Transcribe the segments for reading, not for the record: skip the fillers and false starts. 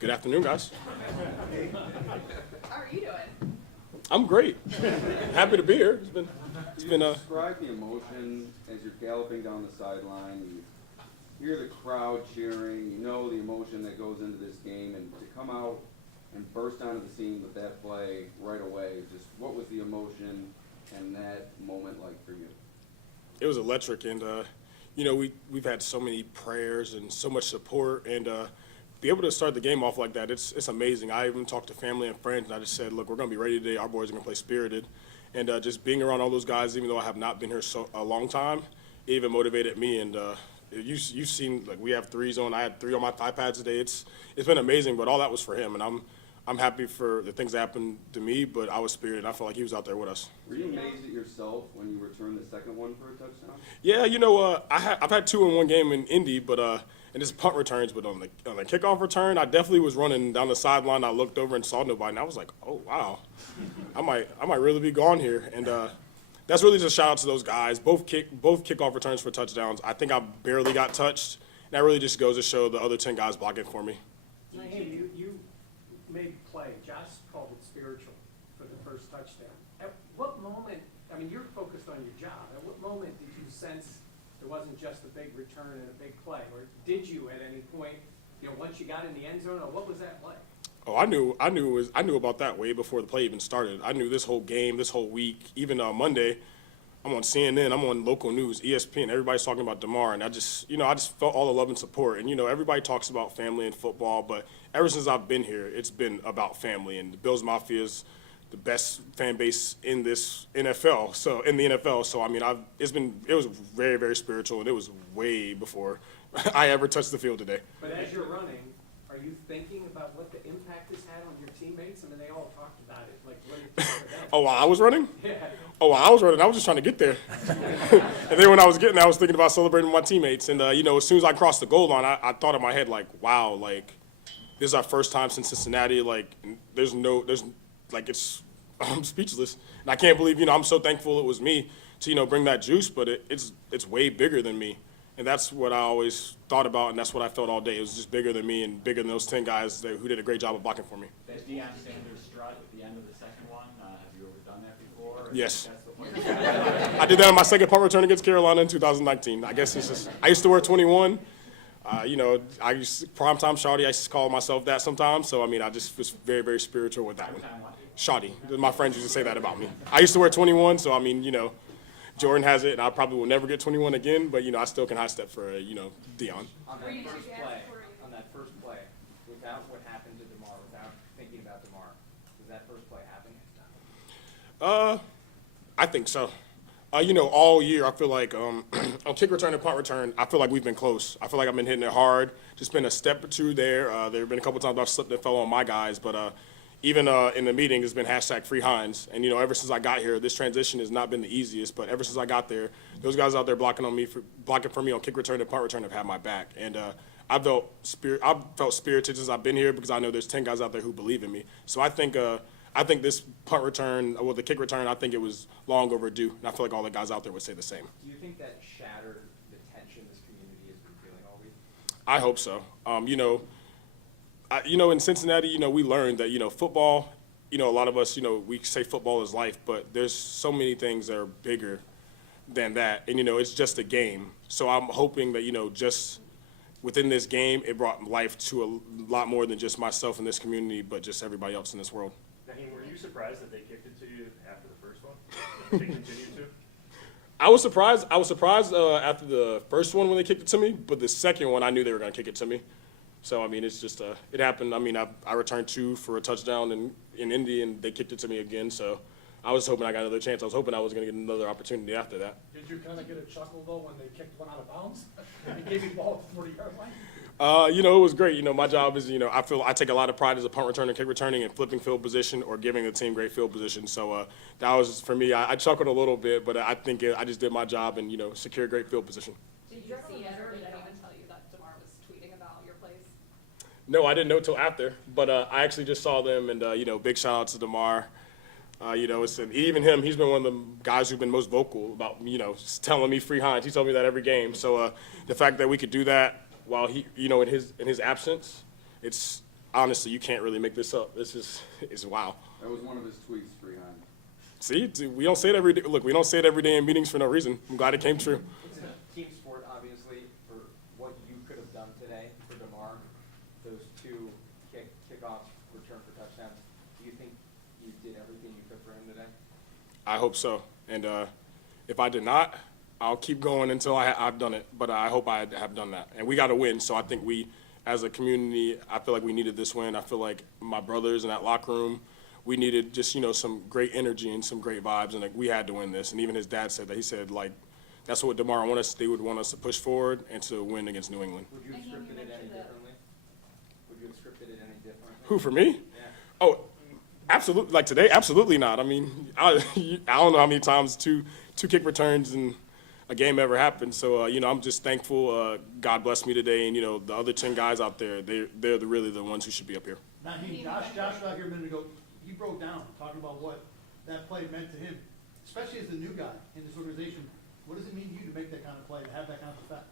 Good afternoon, guys. How are you doing? I'm great. Happy to be here. It's been Describe the emotion as you're galloping down the sideline. You hear the crowd cheering. You know the emotion that goes into this game, and to come out and burst onto the scene with that play right away. Just what was the emotion and that moment like for you? It was electric, and we've had so many prayers and so much support, and be able to start the game off like that, it's amazing. I even talked to family and friends, and I just said, look, we're going to be ready today. Our boys are going to play spirited. And just being around all those guys, even though I have not been here a long time, it even motivated me. And you've seen, like, we have threes on. I had 3 on my iPad today. It's been amazing, but all that was for him. And I'm happy for the things that happened to me, but I was spirited. I felt like he was out there with us. Were you amazed at yourself when you returned the second one for a touchdown? Yeah, I've had 2 in one game in Indy, but and it's punt returns, but on the kickoff return, I definitely was running down the sideline. I looked over and saw nobody, and I was like, oh wow, I might really be gone here. And that's really just a shout out to those guys. Both kickoff returns for touchdowns. I think I barely got touched. And that really just goes to show the other 10 guys blocking for me. Nyheim, you made a play. Josh called it spiritual for the first touchdown. At what moment, I mean, you're focused on your job. At what moment did you sense there wasn't just a big return and a big play? Or did you at any point, once you got in the end zone, or what was that play? Oh, I knew about that way before the play even started. I knew this whole game, this whole week, even Monday. I'm on CNN, I'm on local news, ESPN. Everybody's talking about Damar, and I just felt all the love and support. And everybody talks about family and football, but ever since I've been here, it's been about family. And the Bills Mafia is the best fan base in this NFL. So in the NFL, so I mean, it was very, very spiritual, and it was way before I ever touched the field today. But as you're running, are you thinking about what the impact this had on your teammates? I mean, they all talked about it. Like, what did you think of that? Oh, while I was running? Yeah. Oh, while I was running, I was just trying to get there. And then when I was getting there, I was thinking about celebrating with my teammates. And, as soon as I crossed the goal line, I thought in my head, like, wow, like, this is our first time since Cincinnati. Like, I'm speechless. And I can't believe, I'm so thankful it was me to, bring that juice, but it's way bigger than me. And that's what I always thought about, and that's what I felt all day. It was just bigger than me and bigger than those 10 guys who did a great job of blocking for me. That Deion Sanders strut at the end of the second one, have you ever done that before? Yes. I did that on my second punt return against Carolina in 2019. I guess it's just, I used to wear 21. I used primetime shawty. I used to call myself that sometimes. So, I mean, I just was very, very spiritual with that one. Shawty. My friends used to say that about me. I used to wear 21, so, I mean, Jordan has it, and I probably will never get 21 again, but, I still can high step for, Deion. On that first play, without what happened to Damar, without thinking about Damar, does that first play happen? I think so. All year I feel like on kick return and punt return, I feel like we've been close. I feel like I've been hitting it hard. Just been a step or two there. There have been a couple times I've slipped and fell on my guys, but even in the meeting, it's been #Free Hines. And, ever since I got here, this transition has not been the easiest, but ever since I got there, those guys out there blocking for me on kick return and punt return have had my back. And I've felt spirited since I've been here because I know there's 10 guys out there who believe in me. So I think this punt return, the kick return, I think it was long overdue. And I feel like all the guys out there would say the same. Do you think that shattered the tension this community has been feeling all week? I hope so. In Cincinnati, we learned that, football, a lot of us, we say football is life, but there's so many things that are bigger than that. And, it's just a game. So I'm hoping that, just within this game, it brought life to a lot more than just myself in this community, but just everybody else in this world. Nyheim, were you surprised that they kicked it to you after the first one? Did they continue to? I was surprised after the first one when they kicked it to me, but the second one, I knew they were going to kick it to me. So, I mean, it's just, it happened. I mean, I returned 2 for a touchdown in Indy, and they kicked it to me again. So I was hoping I got another chance. I was hoping I was going to get another opportunity after that. Did you kind of get a chuckle, though, when they kicked one out of bounds? They gave you the ball at the 40-yard line? It was great. My job is, I take a lot of pride as a punt returner, kick returning, and flipping field position or giving the team great field position. So that was, for me, I chuckled a little bit, but I think I just did my job and, secure great field position. Did you see it, or did anyone tell you that Damar was tweeting about your plays? No, I didn't know till after, but I actually just saw them, and, big shout out to Damar. Even him, he's been one of the guys who've been most vocal about, telling me Free Hines. He told me that every game. So the fact that we could do that while he, in his absence, it's honestly, you can't really make this up. This is wow. That was one of his tweets, Freehan. See, we don't say it every day. Look, we don't say it every day in meetings for no reason. I'm glad it came true. It's a team sport, obviously, for what you could have done today for Damar, those two kickoffs, return for touchdowns. Do you think you did everything you could for him today? I hope so. And if I did not, I'll keep going until I've done it. But I hope I have done that. And we got to win. So I think we, as a community, I feel like we needed this win. I feel like my brothers in that locker room, we needed just, some great energy and some great vibes. And like, we had to win this. And even his dad said that. He said, like, that's what Damar wanted us. They would want us to push forward and to win against New England. Would you have Nyheim, you scripted it any mentioned that- differently? Would you have scripted it any differently? Who, for me? Yeah. Oh, absolutely. Like today, absolutely not. I mean, I don't know how many times two kick returns in a game ever happened. So, I'm just thankful. God blessed me today. And, the other 10 guys out there, they're really the ones who should be up here. Nyheim, Josh was out here a minute ago, he broke down, talking about what that play meant to him, especially as the new guy in this organization. What does it mean to you to make that kind of play, to have that kind of effect?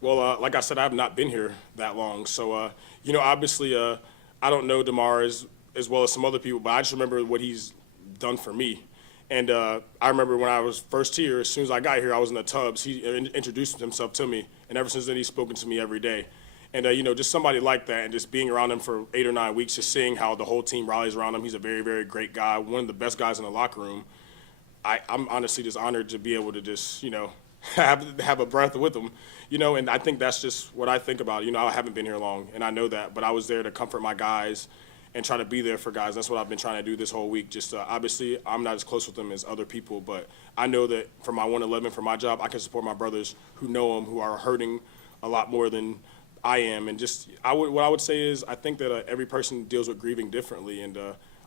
Well, like I said, I have not been here that long. So, obviously, I don't know Damar as well as some other people, but I just remember what he's done for me. And I remember when I was first here, as soon as I got here, I was in the tubs. He introduced himself to me, and ever since then, he's spoken to me every day. And, just somebody like that and just being around him for 8 or 9 weeks, just seeing how the whole team rallies around him. He's a very, very great guy, one of the best guys in the locker room. I'm honestly just honored to be able to just, have a breath with him, and I think that's just what I think about. I haven't been here long, and I know that, but I was there to comfort my guys and try to be there for guys. That's what I've been trying to do this whole week. Just obviously, I'm not as close with them as other people, but I know that for my 111, for my job, I can support my brothers who know them, who are hurting a lot more than I am. And just what I would say is I think that every person deals with grieving differently, and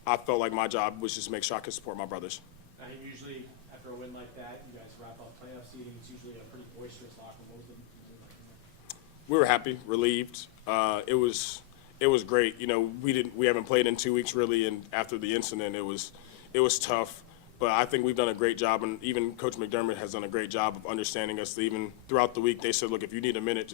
I felt like my job was just to make sure I could support my brothers. I think usually after a win like that, you guys wrap up playoff seeding, it's usually a pretty boisterous locker room. What was the mood like? We were happy, relieved. It was great. We haven't played in 2 weeks really, and after the incident, it was tough. But I think we've done a great job, and even Coach McDermott has done a great job of understanding us. Even throughout the week, they said, look, if you need a minute,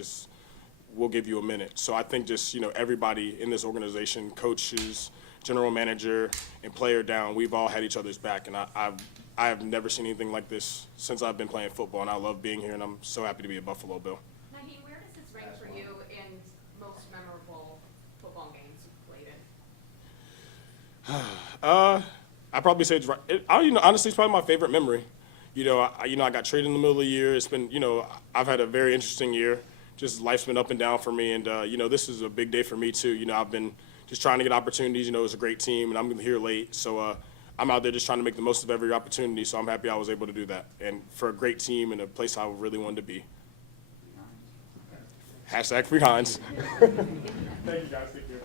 we'll give you a minute. So I think just, everybody in this organization, coaches, general manager, and player down, we've all had each other's back. And I have never seen anything like this since I've been playing football, and I love being here, and I'm so happy to be a Buffalo Bill. Nyheim, where does this rank for you in most memorable football games you've played in? I probably say it's right. Honestly, it's probably my favorite memory. I got traded in the middle of the year. It's been, I've had a very interesting year. Just life's been up and down for me, and this is a big day for me too. I've been just trying to get opportunities. It's a great team, and I'm here late, so I'm out there just trying to make the most of every opportunity. So I'm happy I was able to do that, and for a great team and a place I really wanted to be. #FreeHines. Thank you, guys. Take care.